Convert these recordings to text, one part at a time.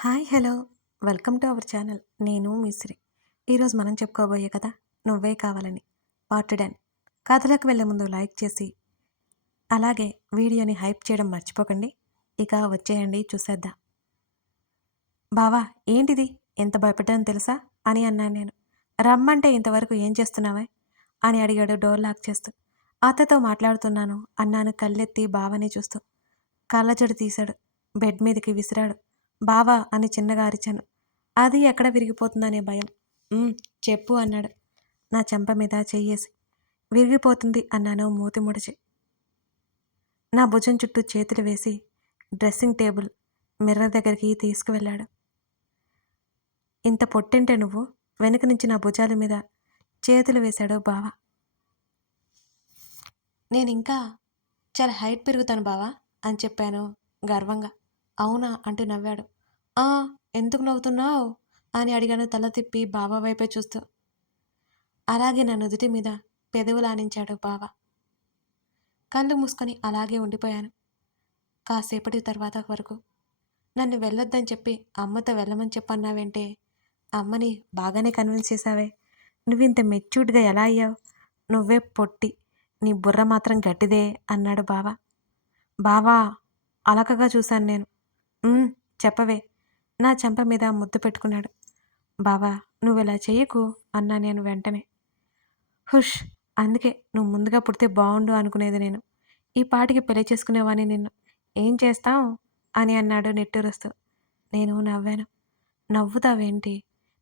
Hi hello welcome to our channel. నేను మిశ్రీ. ఈరోజు మనం చెప్పుకోబోయే కథ నువ్వే కావాలని పార్ట్ 10. కథలోకి వెళ్ళే ముందు లైక్ చేసి అలాగే వీడియోని హైప్ చేయడం మర్చిపోకండి. ఇక వచ్చేయండి చూసేద్దాం. బావా ఏంటిది ఎంత భయపడ్డాను తెలుసా అని అన్నాను నేను. రమ్మంటే ఇంతవరకు ఏం చేస్తున్నావే అని అడిగాడు డోర్ లాక్ చేస్తూ. అత్తతో మాట్లాడుతున్నాను అన్నాను కళ్ళెత్తి బావని చూస్తూ. కళ్ళజోడు తీశాడు. బెడ్ మీదకి విసిరాడు. బావా అని చిన్నగా అరిచాను. అది ఎక్కడ విరిగిపోతుందనే భయం. "ఉమ్, చెప్పు అన్నాడు నా చెంప మీద చెయ్యేసి. విరిగిపోతుంది అన్నాను మూతి ముడిచి. నా భుజం చుట్టూ చేతులు వేసి డ్రెస్సింగ్ టేబుల్ మిర్రర్ దగ్గరికి తీసుకువెళ్ళాడు. ఇంత పొట్టింటే నువ్వు వెనుక నుంచి నా భుజాల మీద చేతులు వేశాడు బావ. నేనింకా చాలా హైట్ పెరుగుతాను బావా అని చెప్పాను గర్వంగా. అవునా అంటూ నవ్వాడు. ఆ, ఎందుకు నవ్వుతున్నావు అని అడిగాను తల తిప్పి బావ వైపే చూస్తూ. అలాగే నా నుదుటి మీద పెదవులానించాడు బావ. కళ్ళు మూసుకొని అలాగే ఉండిపోయాను కాసేపటి తర్వాత వరకు. నన్ను వెళ్ళొద్దని చెప్పి అమ్మతో వెళ్ళమని చెప్పన్నావేంటే? అమ్మని బాగానే కన్విన్స్ చేశావే. నువ్వింత మెచ్యూర్డ్గా ఎలా అయ్యావు? నువ్వే పొట్టి, నీ బుర్ర మాత్రం గట్టిదే అన్నాడు బావ. బావా అలకగా చూశాను నేను. "ఉమ్, చెప్పవే" నా చెంప మీద ముద్దు పెట్టుకున్నాడు. బావా నువ్విలా చెయ్యకు అన్నా నేను వెంటనే. హుష్, అందుకే నువ్వు ముందుగా పుడితే బావుండు అనుకునేది నేను. ఈ పాటికి పెళ్లి చేసుకునేవాణ్ణి నిన్ను. ఏం చేస్తాం అని అన్నాడు నిట్టూరుస్తూ. నేను నవ్వాను. నవ్వుతావేంటి?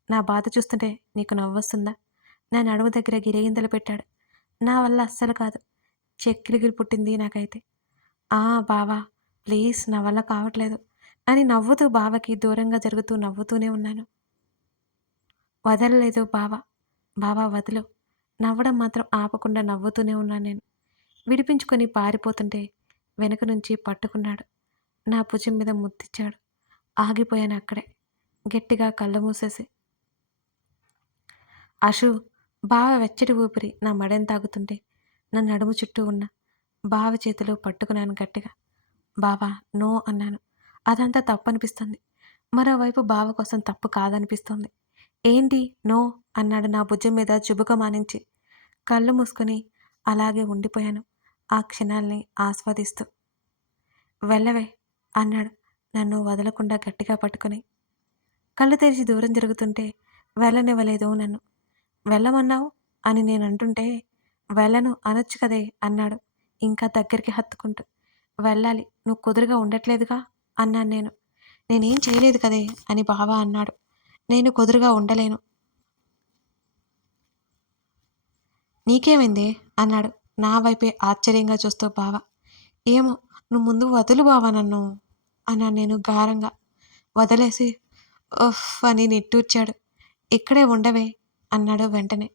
నా బాధ చూస్తుంటే నీకు నవ్వొస్తుందా? నా నడుము దగ్గర గిలిగింతలు పెట్టాడు. నా వల్ల అస్సలు కాదు. చెక్కిలిగిలి పుట్టింది నాకైతే. ఆ బావా ప్లీజ్ నా వల్ల కావట్లేదు అని నవ్వుతూ బావకి దూరంగా జరుగుతూ నవ్వుతూనే ఉన్నాను. వదలలేదు బావ. బావా వదులు. నవ్వడం మాత్రం ఆపకుండా నవ్వుతూనే ఉన్నాను నేను. విడిపించుకొని పారిపోతుంటే వెనుక నుంచి పట్టుకున్నాడు. నా భుజం మీద ముద్దిచ్చాడు. ఆగిపోయాను అక్కడే గట్టిగా కళ్ళు మూసేసి. అషు, బావ వెచ్చటి ఊపిరి నా మెడని తాగుతుంటే నా నడుము చుట్టూ ఉన్న బావ చేతులు పట్టుకున్నాను గట్టిగా. బావా నో అన్నాను. అదంతా తప్పనిపిస్తుంది. మరోవైపు బావ కోసం తప్పు కాదనిపిస్తోంది. ఏంటి నో అన్నాడు నా భుజం మీద చుబుకమానించి. కళ్ళు మూసుకొని అలాగే ఉండిపోయాను ఆ క్షణాల్ని ఆస్వాదిస్తూ. వెళ్ళవే అన్నాడు నన్ను వదలకుండా గట్టిగా పట్టుకొని. కళ్ళు తెరిచి దూరం జరుగుతుంటే వెళ్ళనివ్వలేదు నన్ను. వెళ్ళమన్నావు అని నేనంటుంటే వెళ్ళను అనొచ్చు కదే అన్నాడు ఇంకా దగ్గరికి హత్తుకుంటూ. వెళ్ళాలి, నువ్వు కుదురుగా ఉండట్లేదుగా అన్నాను నేను. నేనేం చేయలేదు కదే అని బావ అన్నాడు. నేను కుదురుగా ఉండలేను. నీకేమైందే అన్నాడు నా వైపే ఆశ్చర్యంగా చూస్తూ బావ. ఏమో, నువ్వు ముందు వదులు బావ నన్ను అన్నాను నేను గారంగా. వదిలేసి ఉఫ్ అని నిట్టూర్చాడు. ఇక్కడే ఉండవే అన్నాడు వెంటనే.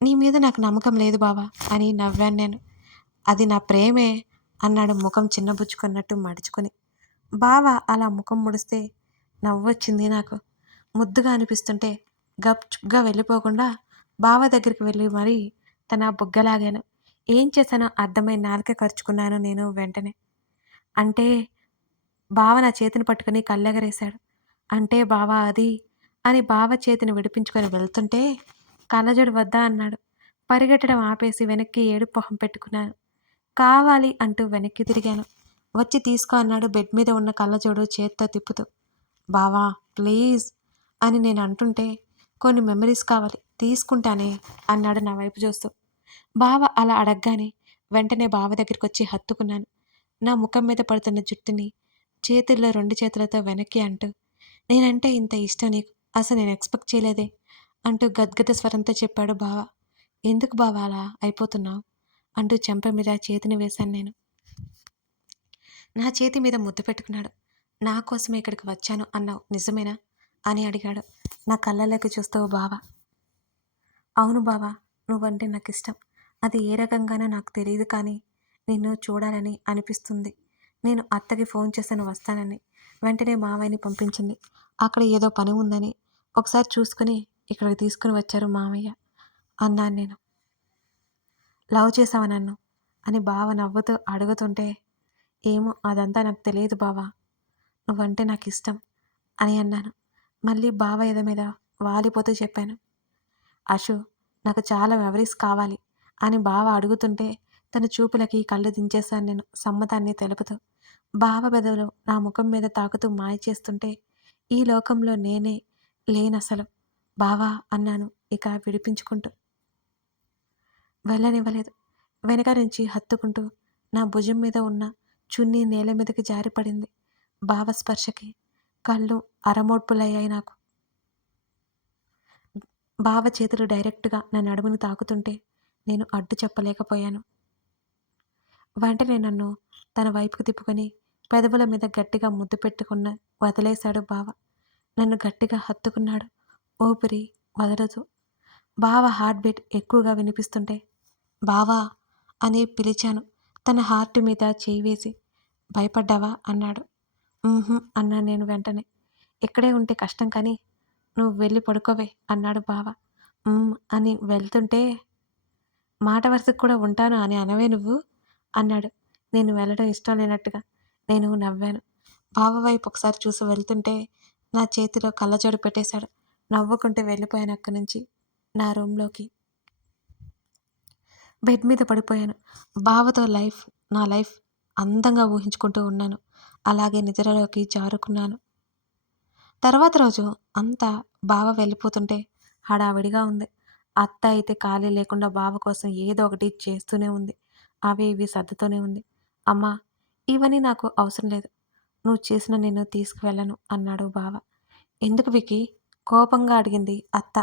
నీ మీద నాకు నమ్మకం లేదు బావా అని నవ్వాను నేను. అది నా ప్రేమే అన్నాడు ముఖం చిన్నబుచ్చుకున్నట్టు మడుచుకొని. బావ అలా ముఖం ముడిస్తే నవ్వొచ్చింది నాకు. ముద్దుగా అనిపిస్తుంటే గప్చుప్గా వెళ్ళిపోకుండా బావ దగ్గరికి వెళ్ళి మరీ తన బుగ్గలాగాను. ఏం చేశానో అర్థమై నాలుక ఖర్చుకున్నాను నేను వెంటనే. అంటే బావ నా చేతిని పట్టుకుని కళ్ళెగరేశాడు. అంటే బావా అది అని బావ చేతిని విడిపించుకొని వెళ్తుంటే కళ్ళజోడు వద్దా అన్నాడు. పరిగెట్టడం ఆపేసి వెనక్కి ఏడుపు మొహం పెట్టుకున్నాను. కావాలి అంటూ వెనక్కి తిరిగాను. వచ్చి తీసుకో అన్నాడు బెడ్ మీద ఉన్న కళ్ళజోడు చేత్తో తిప్పుతూ. బావా ప్లీజ్ అని నేను అంటుంటే కొన్ని మెమరీస్ కావాలి తీసుకుంటానే అన్నాడు నా వైపు చూస్తూ. బావ అలా అడగగానే వెంటనే బావ దగ్గరికి వచ్చి హత్తుకున్నాను. నా ముఖం మీద పడుతున్న జుట్టుని చేతుల్లో 2 చేతులతో వెనక్కి అంటూ, నేనంటే ఇంత ఇష్టం నీకు అసలు నేను ఎక్స్‌పెక్ట్ చేయలేదే అంటూ గద్గద స్వరంతో చెప్పాడు బావ. ఎందుకు బావ అలా అయిపోతున్నావు అంటూ చెంప మీద చేతిని వేశాను నేను. నా చేతి మీద ముద్దు పెట్టుకున్నాడు. నా కోసమే ఇక్కడికి వచ్చాను అన్నావు నిజమేనా అని అడిగాడు నా కళ్ళలోకి చూస్తూ బావ. అవును బావ, నువ్వంటే నాకు ఇష్టం. అది ఏ రకంగానో నాకు తెలియదు కానీ నిన్ను చూడాలని అనిపిస్తుంది. నేను అత్తకి ఫోన్ చేశాను వస్తానని. వెంటనే మావయ్యని పంపించింది. అక్కడ ఏదో పని ఉందని ఒకసారి చూసుకుని ఇక్కడికి తీసుకుని వచ్చారు మావయ్య అన్నాను నేను. లవ్ చేసావా నన్ను అని బావ నవ్వుతూ అడుగుతుంటే, ఏమో అదంతా నాకు తెలియదు బావ. నువ్వంటే నాకు ఇష్టం. అని అన్నాను. మళ్ళీ బావ ఎద మీద వాలిపోతూ చెప్పాను. అషు, నాకు చాలా మెమరీస్ కావాలి అని బావ అడుగుతుంటే తన చూపులకి కళ్ళు దించేశాను నేను సమ్మతాన్ని తెలుపుతూ. బావ పెదవులు నా ముఖం మీద తాకుతూ మాయ చేస్తుంటే ఈ లోకంలో నేనే లేనసలు. బావా అన్నాను ఇక విడిపించుకుంటూ. వెళ్ళనివ్వలేదు. వెనక నుంచి హత్తుకుంటూ నా భుజం మీద ఉన్న చున్నీ నేల మీదకి జారిపడింది. బావ స్పర్శకి కళ్ళు అరమోడ్పులయ్యాయి నాకు. బావ చేతులు డైరెక్ట్‌గా నా నడుముని తాకుతుంటే నేను అడ్డు చెప్పలేకపోయాను. వెంటనే నన్ను తన వైపుకు తిప్పుకొని పెదవుల మీద గట్టిగా ముద్దు పెట్టుకున్న వదిలేశాడు బావ. నన్ను గట్టిగా హత్తుకున్నాడు. ఊపిరి వదలదు. బావ హార్ట్ బీట్ ఎక్కువగా వినిపిస్తుంటే బావా అని పిలిచాను. తన హార్ట్ మీద చేయి వేసి. భయపడ్డావా అన్నాడు. అన్నాను నేను వెంటనే. ఇక్కడే ఉంటే కష్టం కానీ నువ్వు వెళ్ళి పడుకోవే అన్నాడు బావ. అని వెళ్తుంటే మాట వరుసకు కూడా ఉంటాను అని అనవే నువ్వు అన్నాడు. నేను వెళ్ళడం ఇష్టం లేనట్టుగా. నేను నవ్వాను. బావ వైపు ఒకసారి చూసి వెళ్తుంటే నా చేతిలో కళ్ళజోడు పెట్టేశాడు. నవ్వుకుంటూ వెళ్ళిపోయాను అక్కడి నుంచి నా రూమ్లోకి. బెడ్ మీద పడిపోయాను. బావతో నా లైఫ్ అందంగా ఊహించుకుంటూ ఉన్నాను. అలాగే నిద్రలోకి జారుకున్నాను. తర్వాత రోజు అంతా బావ వెళ్ళిపోతుంటే హడావిడిగా ఉంది. అత్త అయితే ఖాళీ లేకుండా బావ కోసం ఏదో ఒకటి చేస్తూనే ఉంది. అవి ఇవి సర్దుతూనే ఉంది. అమ్మా, ఇవన్నీ నాకు అవసరం లేదు. నువ్వు చేసిన నేను తీసుకువెళ్ళను అన్నాడు బావ. ఎందుకు వికీ? కోపంగా అడిగింది అత్త.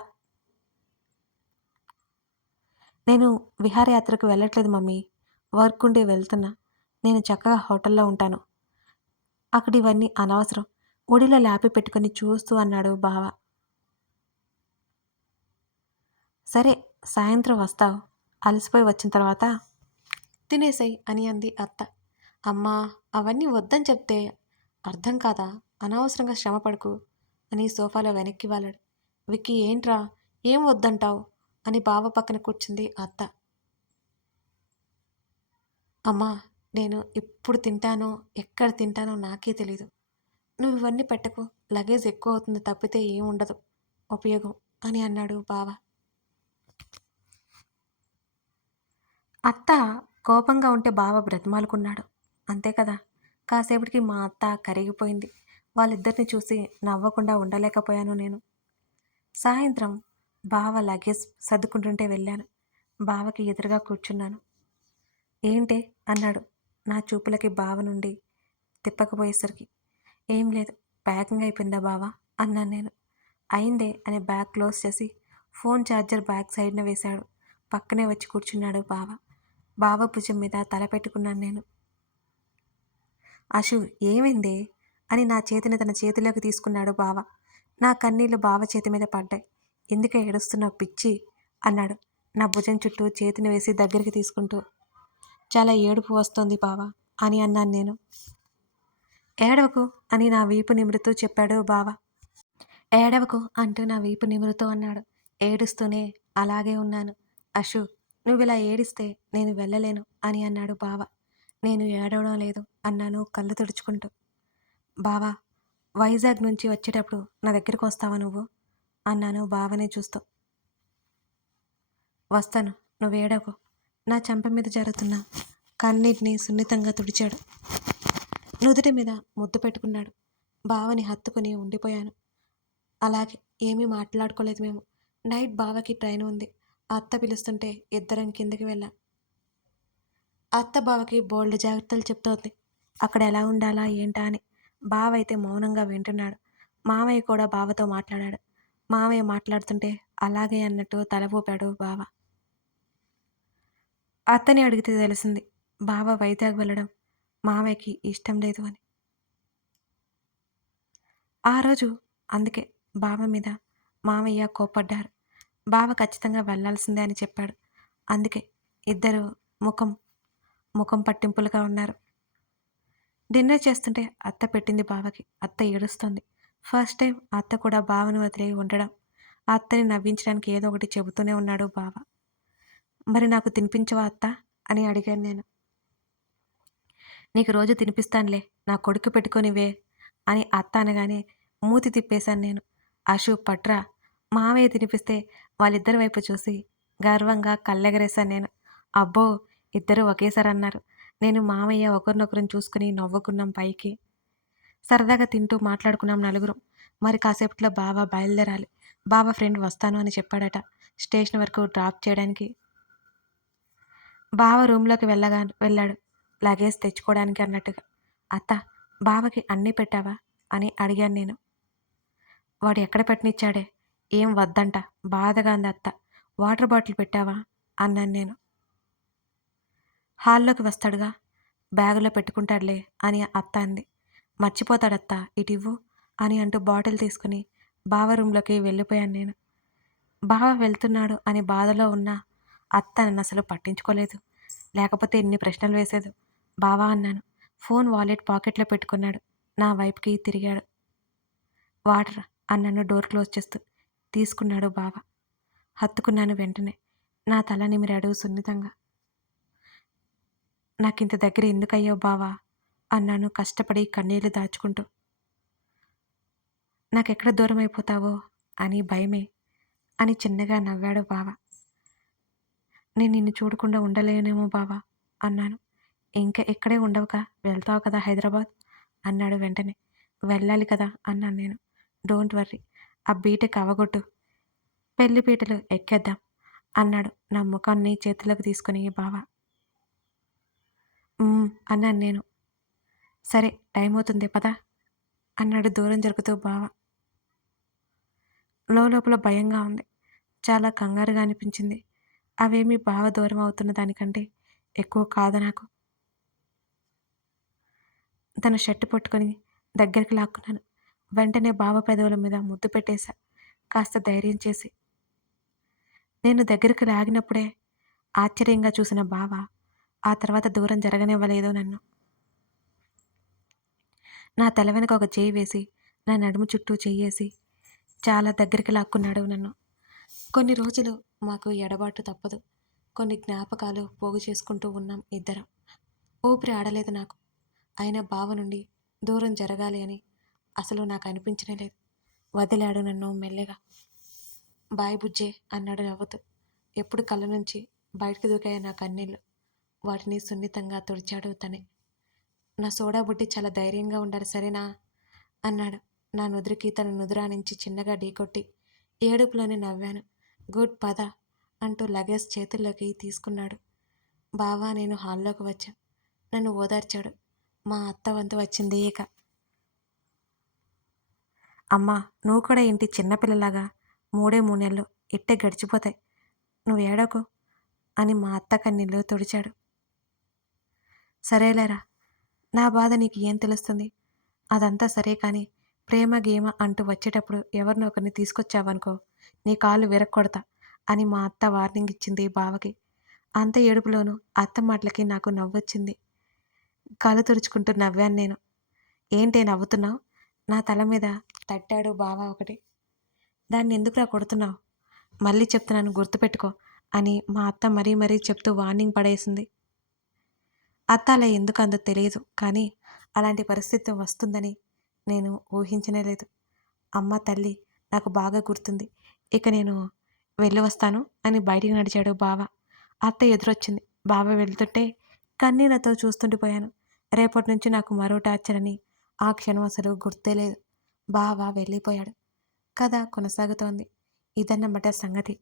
నేను విహారయాత్రకు వెళ్ళట్లేదు మమ్మీ. వర్క్ ఉండి వెళ్తున్నా. నేను చక్కగా హోటల్లో ఉంటాను. అక్కడ ఇవన్నీ అనవసరం. ఒడిలో ల్యాపి పెట్టుకొని చూస్తూ అన్నాడు బావ. సరే, సాయంత్రం వస్తావు. అలసిపోయి వచ్చిన తర్వాత తినేసేయ్ అని అంది అత్త. అమ్మా, అవన్నీ వద్దని చెప్తే అర్థం కాదా? అనవసరంగా శ్రమ పడకు అని సోఫాలో వెనక్కి వాలాడు. విక్కీ, ఏంట్రా, ఏం వద్దంటావు అని బావ పక్కన కూర్చుంది అత్త. అమ్మా, నేను ఎప్పుడు తింటానో ఎక్కడ తింటానో నాకే తెలీదు. నువ్వు ఇవన్నీ పెట్టకు. లగేజ్ ఎక్కువ అవుతుంది తప్పితే ఏం ఉండదు ఉపయోగం అని అన్నాడు బావ. అత్త కోపంగా ఉంటే బావ బ్రతిమాలుకున్నాడు. అంతే కదా. కాసేపటికి మా అత్త కరిగిపోయింది. వాళ్ళిద్దరిని చూసి నవ్వకుండా ఉండలేకపోయాను నేను. సాయంత్రం బావ లగేజ్ సర్దుకుంటుంటే వెళ్ళాను. బావకి ఎదురుగా కూర్చున్నాను. ఏంటే అన్నాడు నా చూపులకి బావ నుండి తిప్పకపోయేసరికి. ఏం లేదు, ప్యాకింగ్ అయిపోయిందా బావా అన్నాను నేను. అయిందే అని బ్యాగ్ క్లోజ్ చేసి ఫోన్ ఛార్జర్ బ్యాగ్ సైడ్న వేశాడు. పక్కనే వచ్చి కూర్చున్నాడు బావ. బావ భుజం మీద తల పెట్టుకున్నాను నేను. అషు, ఏమైందే అని నా చేతిని తన చేతిలోకి తీసుకున్నాడు బావ. నా కన్నీళ్లు బావ చేతి మీద పడ్డాయి. ఎందుకు ఏడుస్తున్నావు పిచ్చి అన్నాడు నా భుజం చుట్టూ చేతిని వేసి దగ్గరికి తీసుకుంటూ. చాలా ఏడుపు వస్తోంది బావ అని అన్నాను నేను. ఏడవకు అని నా వీపు నిమురుతూ చెప్పాడు బావ. ఏడవకు అంటూ నా వీపు నిమురుతూ అన్నాడు. ఏడుస్తూనే అలాగే ఉన్నాను. అషు, నువ్విలా ఏడిస్తే నేను వెళ్ళలేను అని అన్నాడు బావ. నేను ఏడవడం లేదు అన్నాను కళ్ళు తుడుచుకుంటూ. బావా, వైజాగ్ నుంచి వచ్చేటప్పుడు నా దగ్గరికి వస్తావా నువ్వు అన్నాను బావనే చూస్తూ. వస్తాను, నువ్వేడవకు. నా చెంప మీద జరుగుతున్న కన్నీటిని సున్నితంగా తుడిచాడు. నుదుటి మీద ముద్దు పెట్టుకున్నాడు. బావని హత్తుకుని ఉండిపోయాను. అలాగే ఏమీ మాట్లాడుకోలేదు మేము. నైట్ బావకి ట్రైన్ ఉంది. అత్త పిలుస్తుంటే ఇద్దరం కిందకి వెళ్ళాం. అత్త బావకి బోల్డ్ జాగ్రత్తలు చెప్తోంది. అక్కడ ఎలా ఉండాలా ఏంటా అని. బావ అయితే మౌనంగా వింటున్నాడు. మామయ్య కూడా బావతో మాట్లాడాడు. మామయ్య మాట్లాడుతుంటే అలాగే అన్నట్టు తల ఊపాడు బావ. అత్తని అడిగితే తెలిసింది బావ వైజాగ్ వెళ్ళడం మామయ్యకి ఇష్టం లేదు అని. ఆ రోజు అందుకే బావ మీద మామయ్య కోప్పడ్డారు. బావ ఖచ్చితంగా వెళ్ళాల్సిందే అని చెప్పాడు. అందుకే ఇద్దరు ముఖం ముఖం పట్టింపులుగా ఉన్నారు. డిన్నర్ చేస్తుంటే అత్త పెట్టింది బావకి. అత్త ఏడుస్తుంది. ఫస్ట్ టైం అత్త కూడా బావను వదిలి ఉండడం. అత్తని నవ్వించడానికి ఏదో ఒకటి చెబుతూనే ఉన్నాడు బావ. మరి నాకు తినిపించవా అత్త అని అడిగాను నేను. నీకు రోజు తినిపిస్తానులే, నా కొడుకు పెట్టుకొనివే అని అత్త అనగానే మూతి తిప్పేశాను నేను. అశు పట్రా మావయ్య తినిపిస్తే వాళ్ళిద్దరి వైపు చూసి గర్వంగా కళ్ళెగరేశాను నేను. అబ్బో! ఇద్దరూ ఒకేసారి అన్నారు. నేను మామయ్య ఒకరినొకరం చూసుకుని నవ్వుకున్నాం పైకి. సరదాగా తింటూ మాట్లాడుకున్నాం నలుగురం. మరి కాసేపట్లో బావ బయలుదేరాలి. బావ ఫ్రెండ్ వస్తాను అని చెప్పాడట స్టేషన్ వరకు డ్రాప్ చేయడానికి. బావ రూమ్లోకి వెళ్ళాడు లగేజ్ తెచ్చుకోవడానికి అన్నట్టుగా. అత్త, బావకి అన్నీ పెట్టావా అని అడిగాను నేను. వాడు ఎక్కడ పెట్టనిచ్చాడే, ఏం వద్దంట బాధగా అంది అత్త. వాటర్ బాటిల్ పెట్టావా అన్నాను నేను. హాల్లోకి వస్తాడుగా, బ్యాగులో పెట్టుకుంటాడులే అని అత్త అంది. మర్చిపోతాడత్తా, ఇటివ్వు అని అంటూ బాటిల్ తీసుకుని బావ రూమ్లోకి వెళ్ళిపోయాను నేను. బావ వెళ్తున్నాడు అని బాధలో ఉన్న అత్త నన్ను అసలు పట్టించుకోలేదు. లేకపోతే ఎన్ని ప్రశ్నలు వేసేదు. బావా అన్నాను. ఫోన్ వాలెట్ పాకెట్లో పెట్టుకున్నాడు. నా వైపుకి తిరిగాడు. వాటర్ అన్నాను డోర్ క్లోజ్ చేస్తూ. తీసుకున్నాడు బావ. హత్తుకున్నాను వెంటనే. నా తల నిమిరాడు సున్నితంగా. నాకింత దగ్గర ఎందుకయ్యావు బావా అన్నాను కష్టపడి కన్నీళ్లు దాచుకుంటూ. నాకెక్కడ దూరం అయిపోతావో అని భయమే అని చిన్నగా నవ్వాడు బావ. నేను నిన్ను చూడకుండా ఉండలేనేమో బావా అన్నాను. ఇంకా ఇక్కడే ఉండవుగా, వెళ్తావు కదా హైదరాబాద్ అన్నాడు వెంటనే. వెళ్ళాలి కదా అన్నాను నేను. డోంట్ వర్రీ, ఆ బీటెక్ అవగొట్టు, పెళ్లి పీటలు ఎక్కేద్దాం అన్నాడు నా ముఖాన్ని చేతిలోకి తీసుకుని బావ. అన్నాను నేను. సరే టైం అవుతుంది పదా అన్నాడు దూరం జరుగుతూ బావ. లోపల భయంగా ఉంది. చాలా కంగారుగా అనిపించింది. అవేమీ బావ దూరం అవుతున్న దానికంటే ఎక్కువ కాదు నాకు. తన షర్టు పట్టుకొని దగ్గరికి లాక్కున్నాను. వెంటనే బావ పెదవుల మీద ముద్దు పెట్టేశా కాస్త ధైర్యం చేసి. నేను దగ్గరికి లాగినప్పుడే ఆశ్చర్యంగా చూసిన బావ ఆ తర్వాత దూరం జరగనివ్వలేదు నన్ను. నా తల వెనక ఒక చేయి వేసి నా నడుము చుట్టూ చెయ్యేసి చాలా దగ్గరికి లాక్కున్నాడు నన్ను. కొన్ని రోజులు మాకు ఎడబాటు తప్పదు. కొన్ని జ్ఞాపకాలు పోగు చేసుకుంటూ ఉన్నాం ఇద్దరం. ఊపిరి ఆడలేదు నాకు. అయినా బావ నుండి దూరం జరగాలి అని అసలు నాకు అనిపించనే లేదు. వదిలాడు నన్ను మెల్లగా. బాయ్ బుజ్జే అన్నాడు నవ్వుతూ. ఎప్పుడు కళ్ళ నుంచి బయటకు దూకాయ నా కన్నీళ్ళు. వాటిని సున్నితంగా తుడిచాడు తనే. నా సోడా బుడ్డి చాలా ధైర్యంగా ఉండాలి సరేనా అన్నాడు. నా నుదురికి తన నుదురానించి చిన్నగా ఢీకొట్టి ఏడుపులోనే నవ్వాను. గుడ్ పద అంటూ లగేజ్ చేతుల్లోకి తీసుకున్నాడు. బావా నేను హాల్లోకి వచ్చాం. నన్ను ఓదార్చాడు. మా అత్త వంతు వచ్చింది ఇక. అమ్మా, నువ్వు కూడా ఏంటి చిన్నపిల్లలాగా 3 నెలలు ఇట్టే గడిచిపోతాయి, నువ్వు ఏడకు అని మా అత్త కన్నీళ్ళు తుడిచాడు. సరేలేరా, నా బాధ నీకు ఏం తెలుస్తుంది? అదంతా సరే కానీ ప్రేమ గేమ అంటూ వచ్చేటప్పుడు ఎవరినో ఒకరిని తీసుకొచ్చావనుకో నీ కాళ్ళు విరక్కొడతా అని మా అత్త వార్నింగ్ ఇచ్చింది బావకి. అంత ఏడుపులోనూ అత్త మాటలకి నాకు నవ్వొచ్చింది. కళ్ళు తుడుచుకుంటూ నవ్వాను నేను. ఏంటే నవ్వుతున్నావు? నా తల మీద తట్టాడు బావ ఒకటి. దాన్ని ఎందుకురా కొడుతున్నావు? మళ్ళీ చెప్తున్నాను గుర్తుపెట్టుకో అని మా అత్త మరీ మరీ చెప్తూ వార్నింగ్ పడేసింది. అత్త అలా ఎందుకు అందో తెలియదు కానీ అలాంటి పరిస్థితి వస్తుందని నేను ఊహించనే లేదు. అమ్మ తల్లి నాకు బాగా గుర్తుంది. ఇక నేను వెళ్ళి వస్తాను అని బయటికి నడిచాడు బావ. అత్త ఎదురొచ్చింది. బావ వెళ్తుంటే కన్నీళ్లతో చూస్తుండిపోయాను. రేపటి నుంచి నాకు మరో టార్చర్ అని ఆ క్షణం అసలు గుర్తే లేదు. బావ వెళ్ళిపోయాడు. కథ కొనసాగుతోంది. ఇదన్నమాట సంగతి.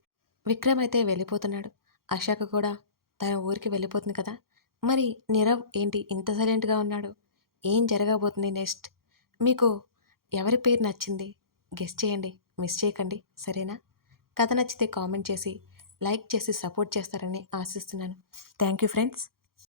విక్రమ్ అయితే వెళ్ళిపోతున్నాడు. అశాక కూడా తన ఊరికి వెళ్ళిపోతుంది కదా. మరి నీరవ్ ఏంటి ఇంత సైలెంట్గా ఉన్నాడు? ఏం జరగబోతుంది నెక్స్ట్? మీకు ఎవరి పేరు నచ్చింది గెస్ చేయండి, మిస్ చేయకండి సరేనా? కథ నచ్చితే కామెంట్ చేసి లైక్ చేసి సపోర్ట్ చేస్తారని ఆశిస్తున్నాను. Thank you friends.